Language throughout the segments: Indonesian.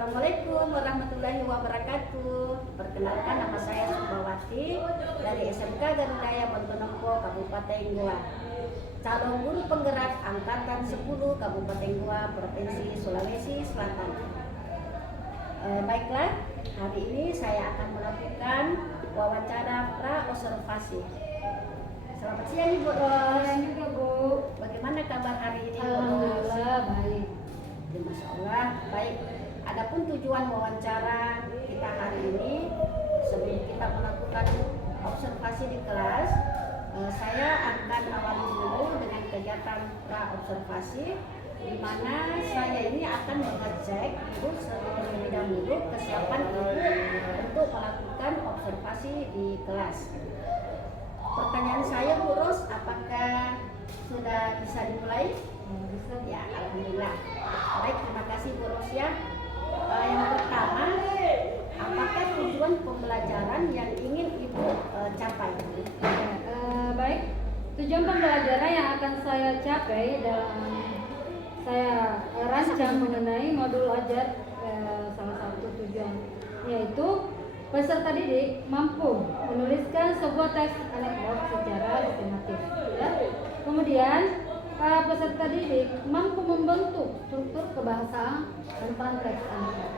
Assalamualaikum warahmatullahi wabarakatuh. Perkenalkan, nama saya Subawati dari SMK Garudaya Bontonompo, Kabupaten Goa. Calon guru penggerak angkatan 10 Kabupaten Goa, Provinsi Sulawesi Selatan. Baiklah, hari ini saya akan melakukan wawancara pra-observasi. Selamat siang Ibu Ros. Siang juga Bu. Bagaimana kabar hari ini Bu Ros? Alhamdulillah baik. Ya, Masya Allah, baik. Adapun tujuan wawancara kita hari ini, sebelum kita melakukan observasi di kelas, saya akan awali dulu dengan kegiatan pra-observasi, di mana saya ini akan mengecek Ibu terlebih dahulu kesiapan Ibu untuk melakukan observasi di kelas. Pertanyaan saya Bu Ros, apakah sudah bisa dimulai? Bisa. Ya, alhamdulillah. Baik, terima kasih Bu Ros ya. Yang pertama, apakah tujuan pembelajaran yang ingin Ibu capai? Baik. Tujuan pembelajaran yang akan saya capai dalam saya rancang mengenai modul ajar, salah satu tujuan yaitu peserta didik mampu menuliskan sebuah teks anekdot secara sistematis. Ya. Kemudian peserta didik mampu membentuk struktur kebahasaan tentang teks anekdot.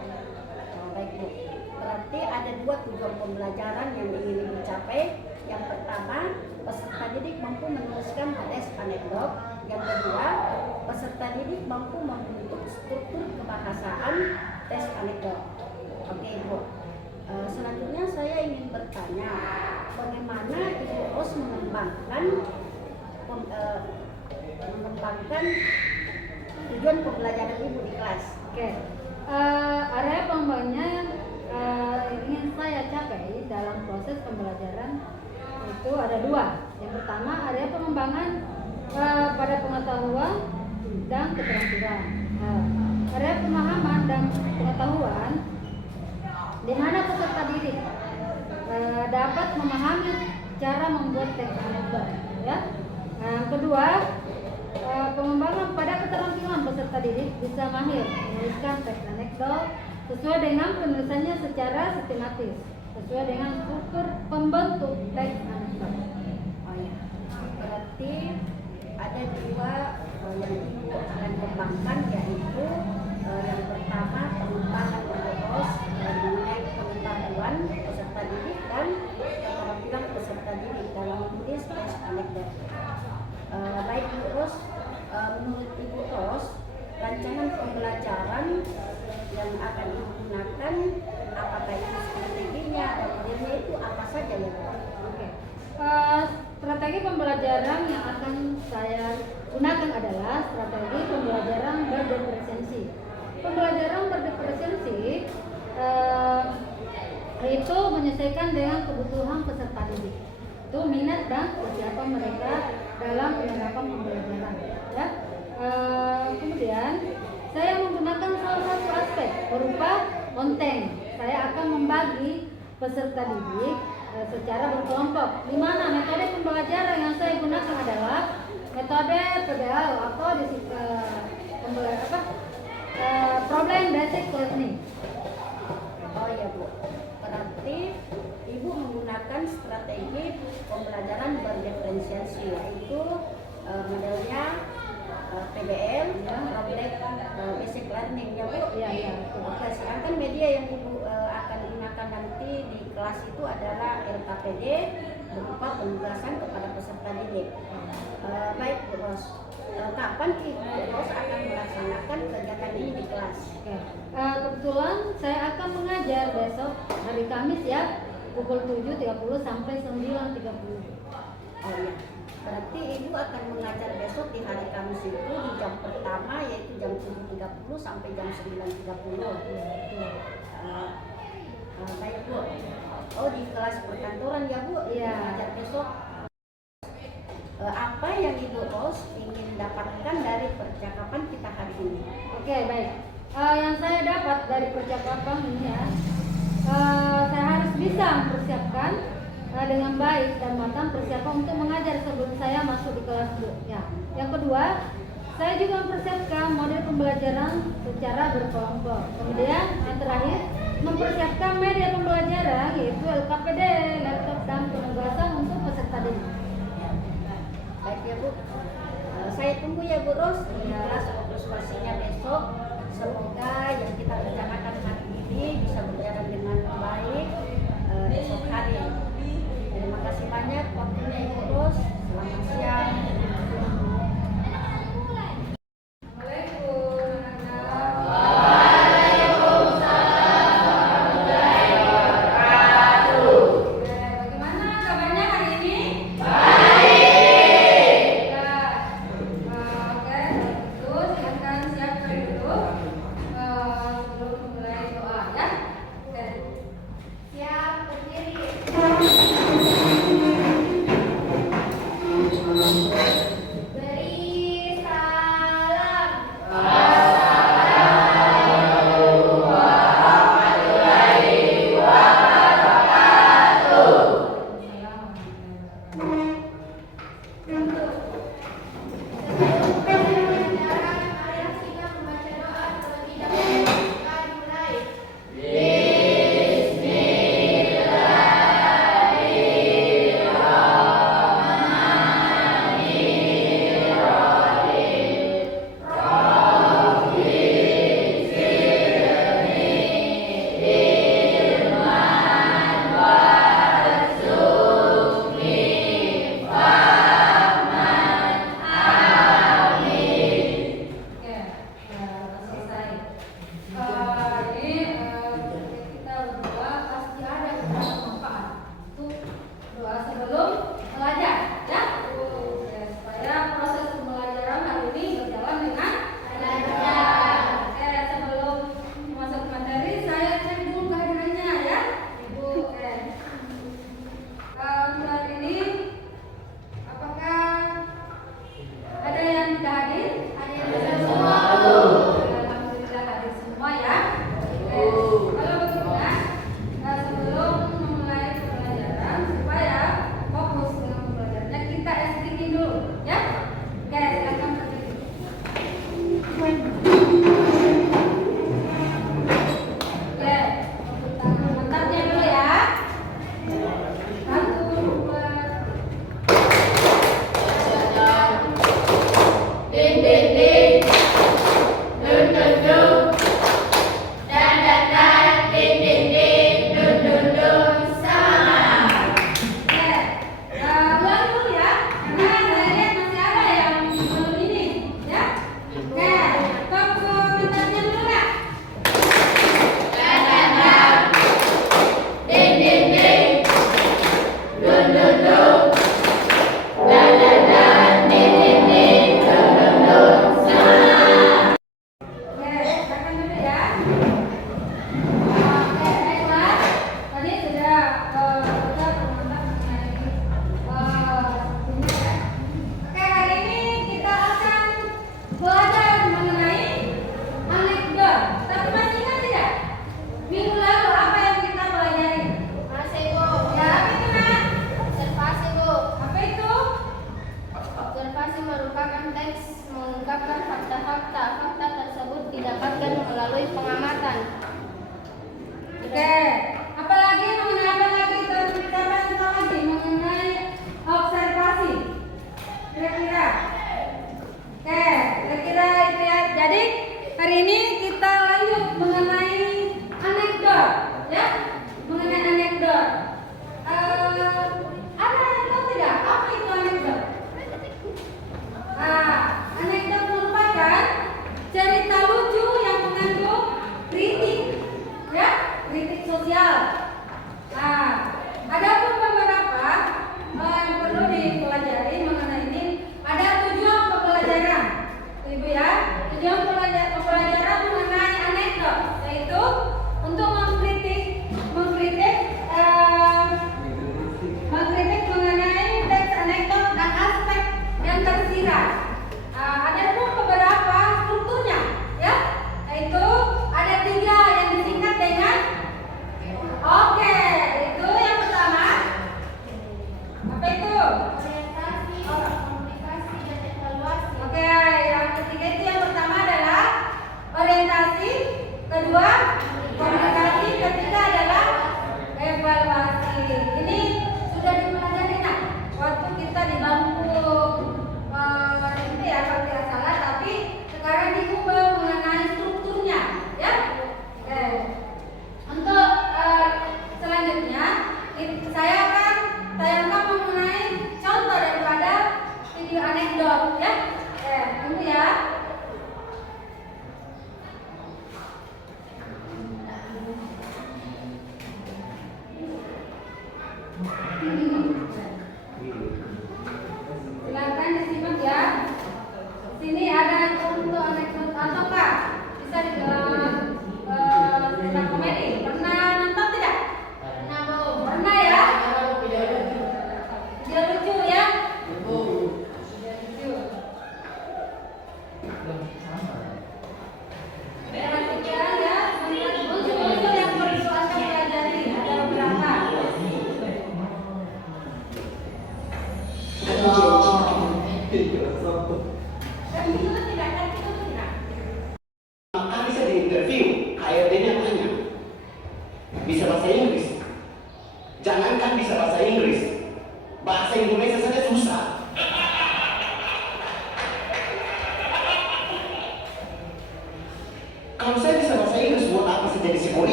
Baik Bu, berarti ada dua tujuan pembelajaran yang ingin Ibu capai. Yang pertama, peserta didik mampu menuliskan teks anekdot. Yang kedua, peserta didik mampu membentuk struktur kebahasaan teks anekdot. Oke Ibu. Selanjutnya saya ingin bertanya, bagaimana Ibu Ros mengembangkan tujuan pembelajaran Ibu di kelas? Oke. Area pengembangannya yang ingin saya capai dalam proses pembelajaran itu ada dua. Yang pertama, area pengembangan pada pengetahuan dan keterampilan. Area pemahaman dan pengetahuan di mana peserta didik dapat memahami cara membuat teks anekdot. Ya. Yang kedua, pengembangan pada keterampilan peserta didik bisa mahir menuliskan teks anekdot sesuai dengan penulisannya secara sistematis, sesuai dengan struktur pembentuk teks anekdot. Oh ya, berarti ada dua yang Ibu akan kembangkan, yaitu yang pertama pengembangan terus mengenai pengetahuan peserta didik dan keterampilan peserta didik dalam menulis teks anekdot. Baik Bu Ros, menurut Ibu Ros, rancangan pembelajaran yang akan Ibu gunakan, apakah itu strateginya dan modelnya itu apa saja ya Bu? Oke. Strategi pembelajaran yang akan saya gunakan adalah strategi pembelajaran berdiferensiasi. Pembelajaran berdiferensiasi itu menyesuaikan dengan kebutuhan peserta didik, itu minat dan kesiapan mereka dalam penerapan pembelajaran. Ya. Kemudian saya menggunakan salah satu aspek berupa konten. Saya akan membagi peserta didik secara berkelompok, di mana metode pembelajaran yang saya gunakan adalah metode PBL atau problem basic learning. Oh ya Bu, berarti Ibu menggunakan strategi pembelajaran berdiferensiasi, yaitu modelnya PBL, ya, problem basic learning ya Bu. Iya. Oke, sedangkan media yang Ibu akan gunakan nanti di kelas itu adalah RKPD berupa penugasan kepada peserta didik. Baik Bu Ros, kapan Ibu Ros akan melaksanakan kegiatan ini di kelas? Oke. Kebetulan saya akan mengajar besok hari Kamis ya, pukul 7.30 sampai 9.30. Oh ya, berarti Ibu akan mengajar besok di hari Kamis itu di jam pertama, yaitu jam 7.30 sampai jam 9.30. Baik Bu. Oh, di kelas perkantoran ya Bu? Iya. Mengajar besok. Apa yang Ibu Ros ingin dapatkan dari percakapan kita hari ini? Oke, baik. Yang saya dapat dari percakapan ini ya, saya harus bisa mempersiapkan dengan baik dan matang persiapan untuk mengajar sebelum saya masuk di kelas Bu. Ya. Yang kedua, Saya juga mempersiapkan model pembelajaran secara berkelompok. Kemudian yang terakhir, mempersiapkan media pembelajaran yaitu LKPD, laptop dan penugasan untuk peserta didik. Baik ya Bu. Saya tunggu ya Bu Ros di kelas observasinya besok. Semoga yang kita rencanakan hari ini bisa berjalan dengan baik esok hari. Terima kasih banyak waktunya Ibu Ros. Selamat siang. Bagaimana kabarnya hari ini? Baik. Oke, itu silakan siapkan dulu sebelum mulai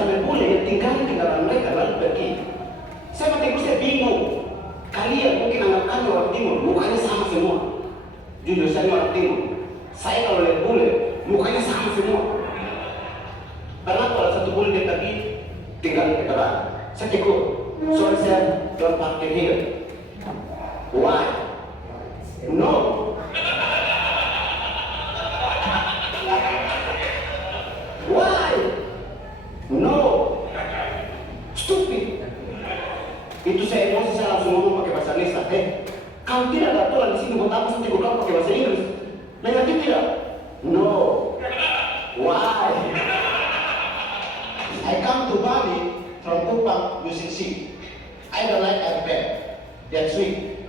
sampai bule yang tinggalan mereka lalu pergi. Saya bingung. Kalian mungkin anggap kami orang timur, mukanya sama semua. Jujur saya orang timur. Saya kalau lihat bule, mukanya sama semua. Karena kalau satu bule dia pergi, tinggal di belakang. Saya tegur, sorry sir, don't park here. Why? No. Why? No. Stupid. Itu saya emosi, saya langsung ngomong pakai bahasa Indonesia. Kalau tidak ada aturan di sini, buat apa sih kamu pakai bahasa Inggris? Negatif tidak? No. Why? I come to Bali from Kupang using ship. I don't like airplane. That's sweet.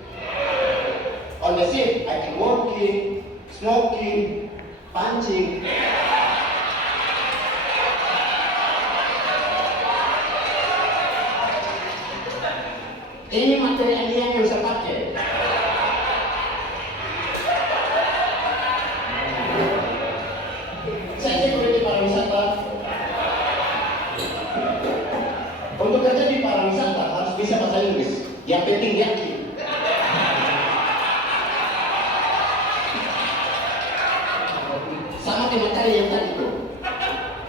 On the ship, I can walking, smoking, punching. Ini materi alien yang saya pakai. Saya sekuriti pariwisata. Untuk kerja di pariwisata harus bisa bahasa Inggris. Yang penting yakin. Sama kayak materi yang tadi itu.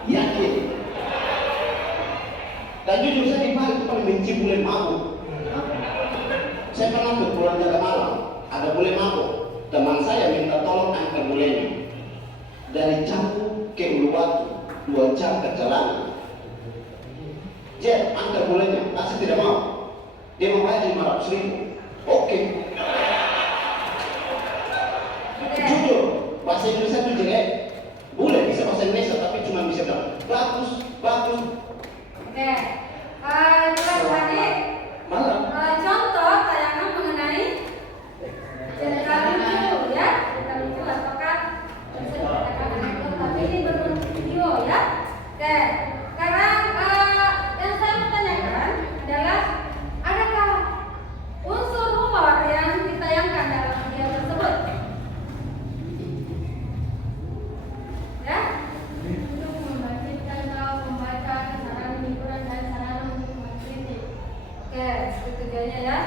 Yakin. Dan jujur saya di Bali itu paling benci bule mabuk. Saya pernah ke Pulau Jaga Malam, ada bule mabuk. Teman saya minta tolong antar bulenya dari Canggu ke Uluwatu, 2 jam perjalanan. Jet, antar bulenya, saya tidak mau. Dia mau bayar 500.000. Oke. Jujur, bahasa Indonesia itu jelek. Bule bisa bahasa Indonesia tapi cuma bisa bilang bagus, bagus. Oke. Jelas tadi. Malam. Contoh tayangan mengenai cerita lucu ya, cerita lucu ataukah bisa dikatakan anekdot, tapi ini berbentuk video ya. Oke, sekarang yang saya mau tanyakan adalah adakah unsur humor yang ditayangkan dalam video tersebut? Ya, untuk membangkitkan kaum membaca sarana hiburan dan sarana untuk mengkritik. Oke, itu tujuannya ya.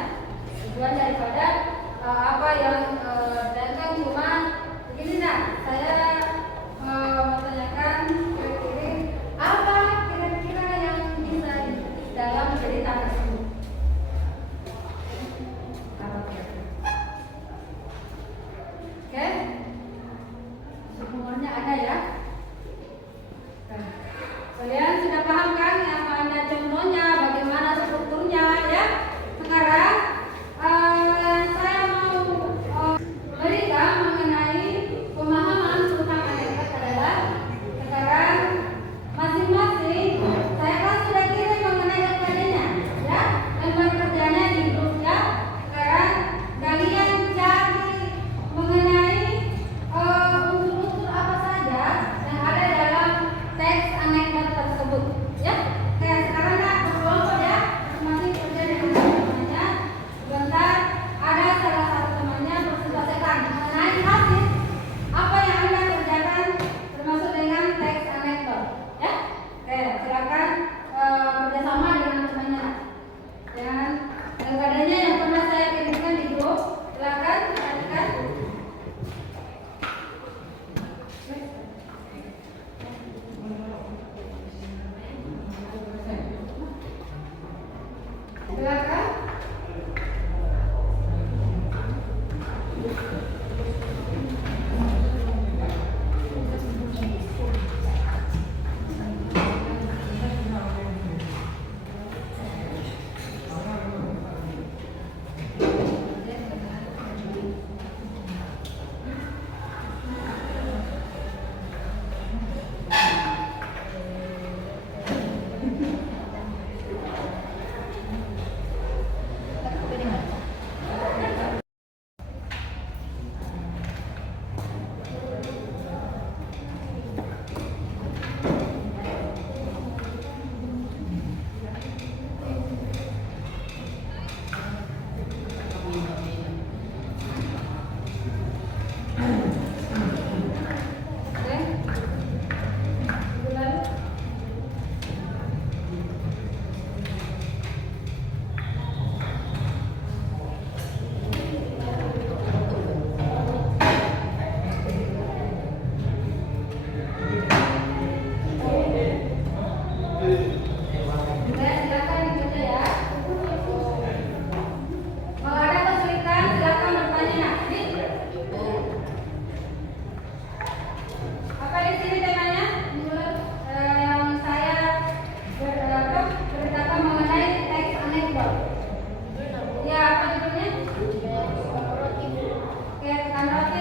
Tujuan daripada apa yang datang cuma begini. Nah, saya mau tanyakan kira-kira apa kira-kira yang bisa dititik dalam cerita tersebut. Apa kira-kira? Oke, semuanya ada ya. Nah, kalian sudah paham kan apa ada contohnya, bagaimana strukturnya ya? Sekarang saya mau berikan mengenai pemahaman tentang anekdot adalah sekarang masing-masing saya kan sudah kirim mengenai SKD-nya ya, lembar kerjanya di grup ya. Sekarang kalian cari mengenai unsur-unsur apa saja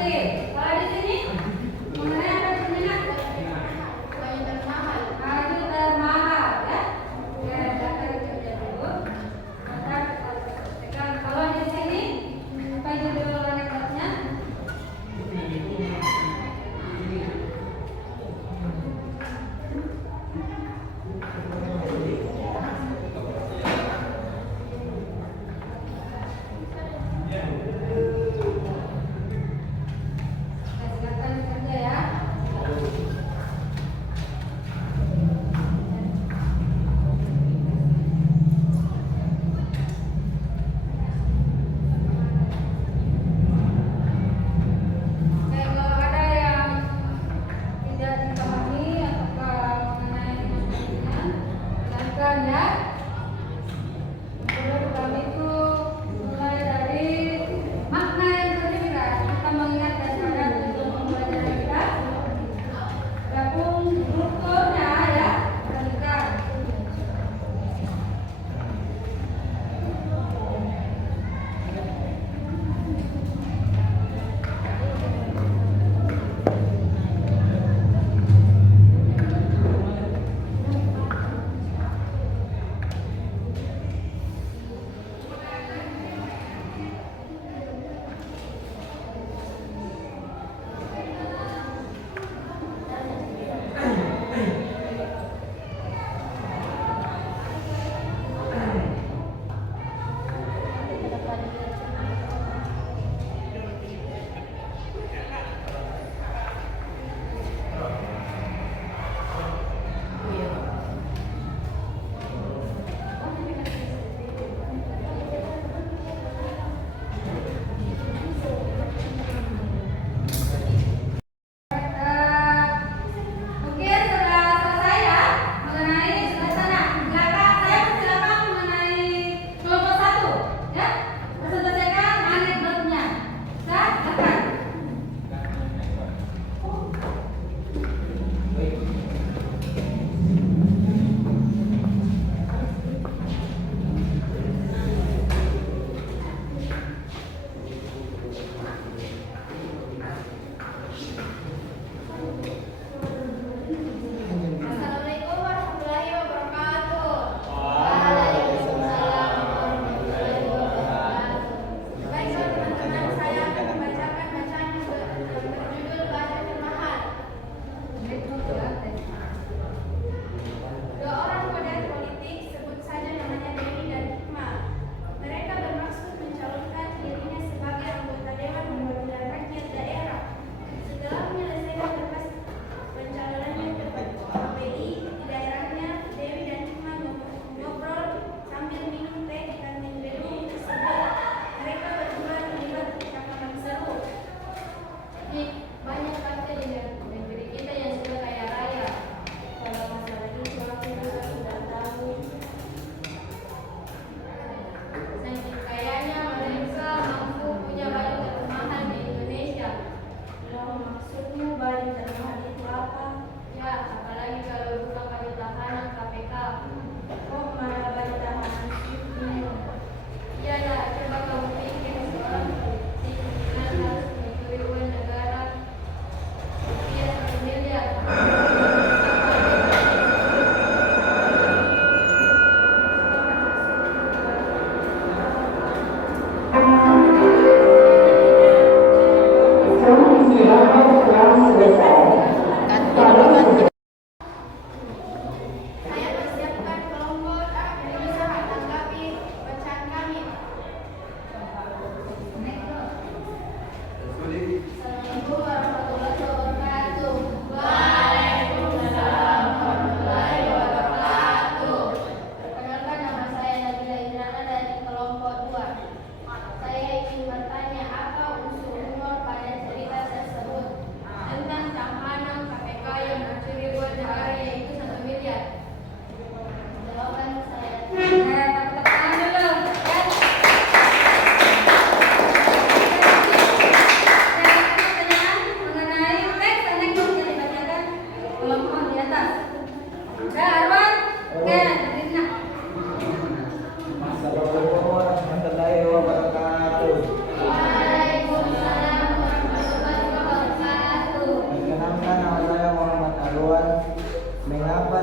Oke, kalau di sini mengenai apa di sini nak? Baju termahal ya. Ya, daftar kerja dulu. Daftar tekan. Kalau di sini apa judul anekdotnya?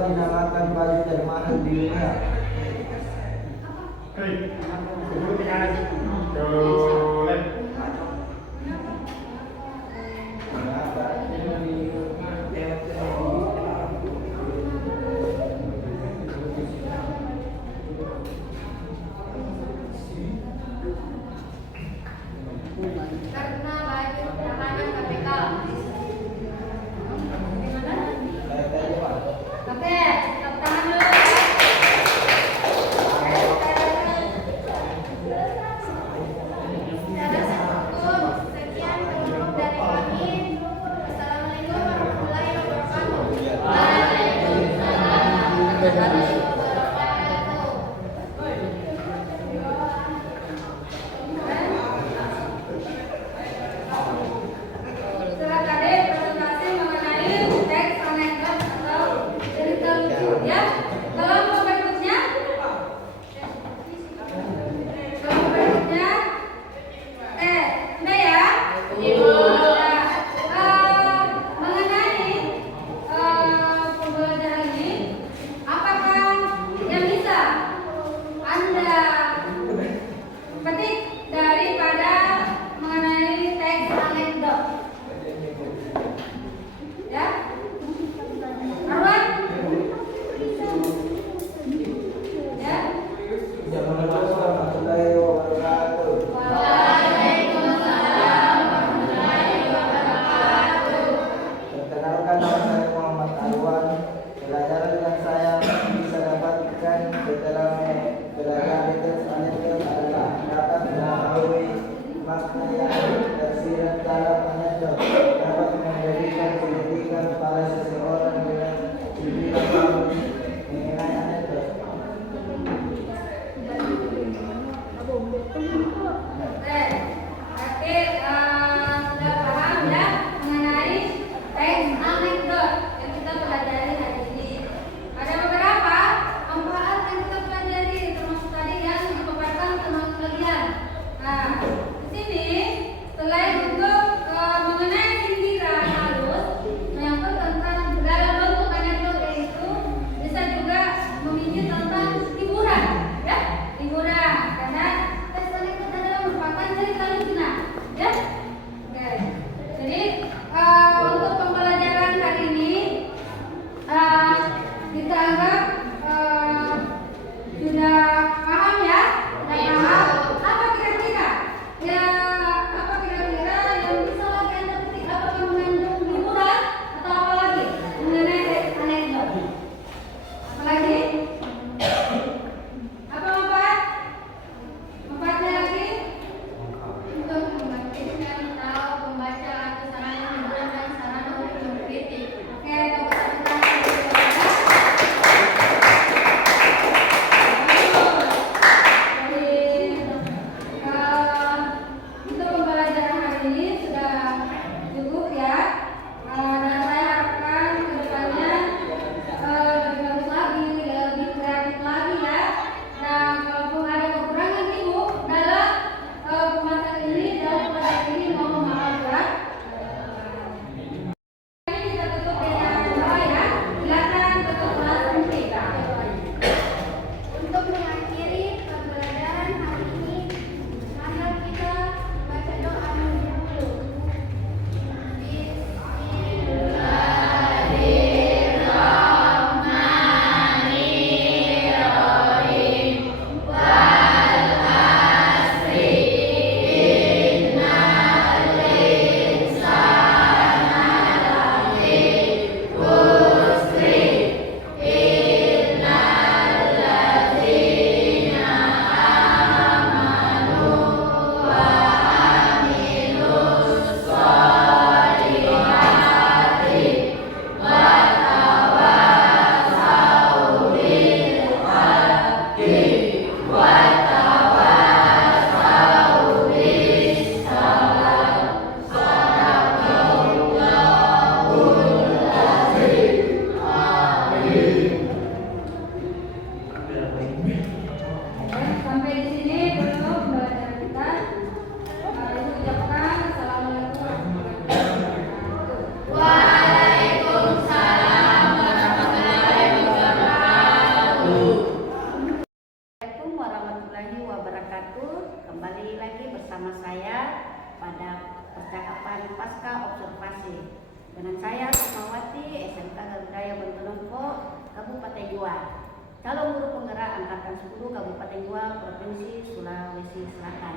dinamakan baju termahal di dunia? Karena baju tahanan KPK. Oke, tepuk tangan dulu. Assalamualaikum, sekian penutup dari kami. Assalamualaikum warahmatullahi wabarakatuh. Waalaikumsalam warahmatullahi wabarakatuh. Setelah tadi presentasi mengenai teks anekdot atau cerita lucu, ya. Kelompok berikutnya, udah ya. Mengenai pembelajaran ini, apakah kasih. Dengan saya Sukmawati, SMK Garuda Bontolempo, Kabupaten Goa, calon guru penggerak angkatan 10 Kabupaten Goa, Provinsi Sulawesi Selatan.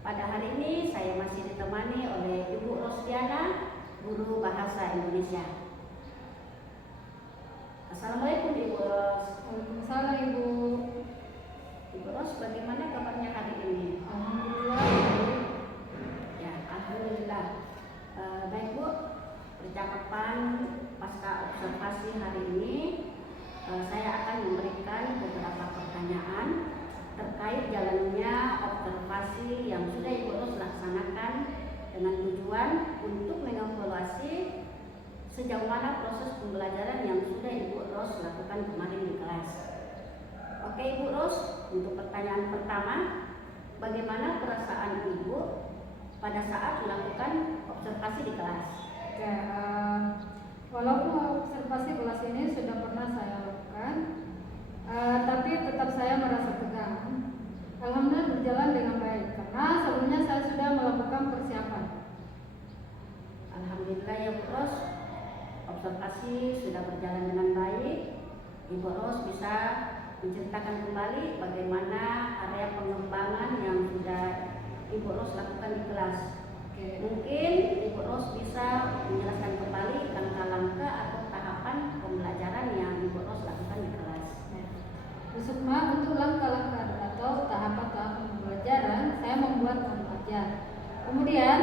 Pada hari ini saya masih ditemani oleh Ibu Rosdiana, guru bahasa Indonesia. Assalamualaikum Ibu Ros. Waalaikumsalam Ibu. Ibu Ros, bagaimana kabarnya hari ini? Alhamdulillah. Ya, alhamdulillah. Baik Bu, percakapan pasca observasi hari ini, saya akan memberikan beberapa pertanyaan terkait jalannya observasi yang sudah Ibu Ros laksanakan dengan tujuan untuk mengevaluasi sejauh mana proses pembelajaran yang sudah Ibu Ros lakukan kemarin di kelas. Oke Ibu Ros, untuk pertanyaan pertama, bagaimana perasaan Ibu pada saat melakukan observasi di kelas? Oke, walaupun observasi kelas ini sudah pernah saya lakukan, tapi tetap saya merasa tegang. Alhamdulillah berjalan dengan baik karena sebelumnya saya sudah melakukan persiapan. Alhamdulillah ya Bu Ros, observasi sudah berjalan dengan baik. Ibu Ros bisa menceritakan kembali bagaimana area pengembangan yang sudah Ibu Ros lakukan di kelas. Mungkin Ibu Ros bisa menjelaskan kembali langkah-langkah atau tahapan pembelajaran yang Ibu Ros lakukan di kelas. Bu Sukma, untuk langkah-langkah atau tahapan-tahapan pembelajaran saya membuat aja. Kemudian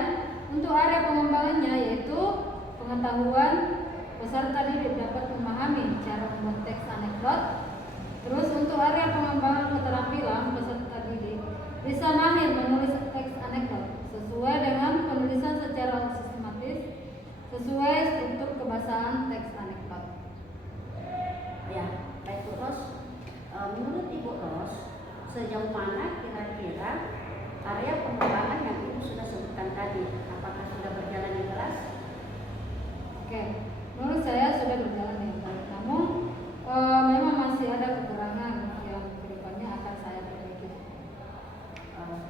untuk area pengembangannya yaitu pengetahuan peserta didik dapat memahami cara membuat teks anekdot. Terus untuk area pengembangan keterampilan peserta didik bisa mahir menulis teks anekdot sesuai dengan penulisan secara sistematis sesuai struktur kebahasaan teks anekdot. Ya, baik Bu Ros. Menurut Ibu Ros, sejauh mana kira-kira area pengembangan yang Ibu sudah sebutkan tadi? Apakah sudah berjalan di kelas? Oke, menurut saya sudah berjalan dengan baik. Namun memang masih ada kekurangan yang kedepannya akan saya perbaiki.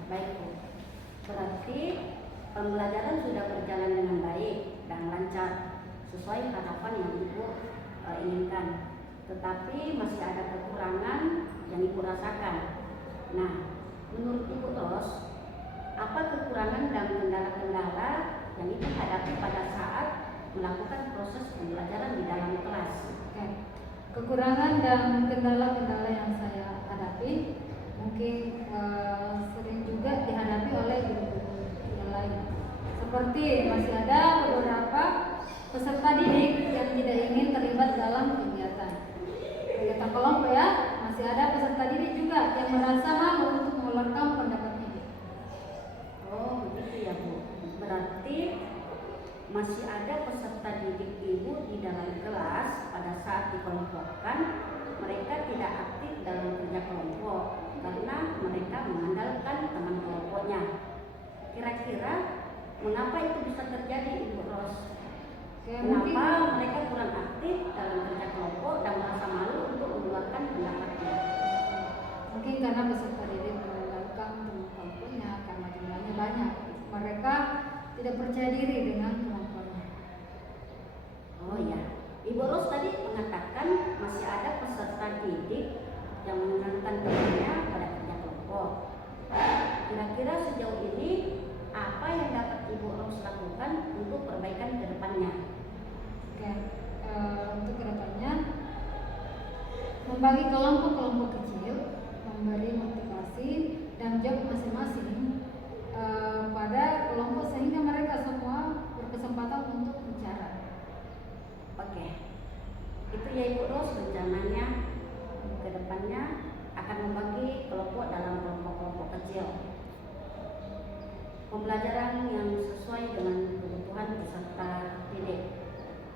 Baik Bu. Berarti pembelajaran sudah berjalan dengan baik dan lancar sesuai harapan yang Ibu inginkan. Tetapi masih ada kekurangan yang Ibu rasakan. Nah, menurut Ibu Ros, apa kekurangan dan kendala-kendala yang Ibu hadapi pada saat melakukan proses pembelajaran di dalam kelas? Oke. Kekurangan dan kendala-kendala yang saya hadapi mungkin sering juga dihadapi oleh guru-guru yang lain. Seperti masih ada beberapa peserta didik yang tidak ingin terlibat dalam kegiatan kelompok ya. Masih ada peserta didik juga yang merasa malu untuk mengeluarkan pendapatnya. Oh, begitu ya Bu. Berarti masih ada peserta didik Ibu di dalam kelas pada saat dikelompokkan, mereka tidak aktif dalam kerja kelompok karena mereka mengandalkan teman kelompoknya. Kira-kira mengapa itu bisa terjadi Ibu Ros? Kenapa mereka kurang aktif dalam kerja kelompok dan merasa malu untuk mengeluarkan pendapatnya? Mungkin karena peserta didik mengandalkan teman kelompoknya karena jumlahnya banyak. Mereka tidak percaya diri dengan kemampuannya. Oh ya, Ibu Ros tadi mengatakan masih ada peserta didik yang mengandalkan temannya pada kerja kelompok. Kira-kira sejauh ini apa yang dapat Ibu Ros lakukan untuk perbaikan ke depannya? Oke, untuk kedepannya membagi kelompok-kelompok kecil, memberi motivasi dan job masing-masing pada kelompok sehingga mereka semua berkesempatan untuk bicara. Oke, itu ya Ibu Ros rencananya ke depannya akan membagi kelompok dalam kelompok-kelompok kecil. Pembelajaran yang sesuai dengan kebutuhan peserta didik.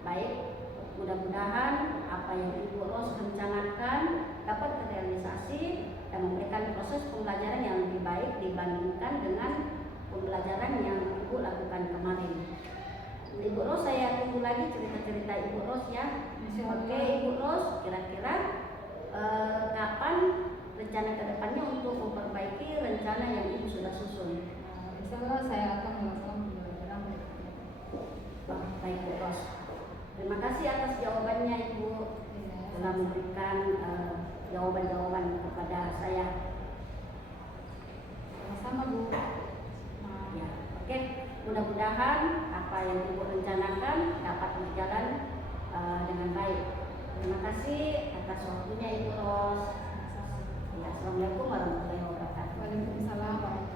Baik, mudah-mudahan apa yang Ibu Ros rencanakan dapat terrealisasi dan memberikan proses pembelajaran yang lebih baik dibandingkan dengan pembelajaran yang Ibu lakukan kemarin. Ibu Ros, saya tunggu lagi cerita-cerita Ibu Ros ya. Oke Ibu Ros, kira-kira kapan rencana kedepannya untuk memperbaiki rencana yang Ibu sudah susun? Insya Allah saya akan melakukan pembelajaran berikutnya. kasih atas jawabannya Ibu, telah memberikan jawaban-jawaban kepada saya. Sama-sama Bu. Ya, oke. Mudah-mudahan apa yang Ibu rencanakan dapat berjalan dengan baik. Terima kasih atas waktunya Ibu Ros. Ya, Assalamualaikum warahmatullahi wabarakatuh. Waalaikumsalam warahmatullahi wabarakatuh.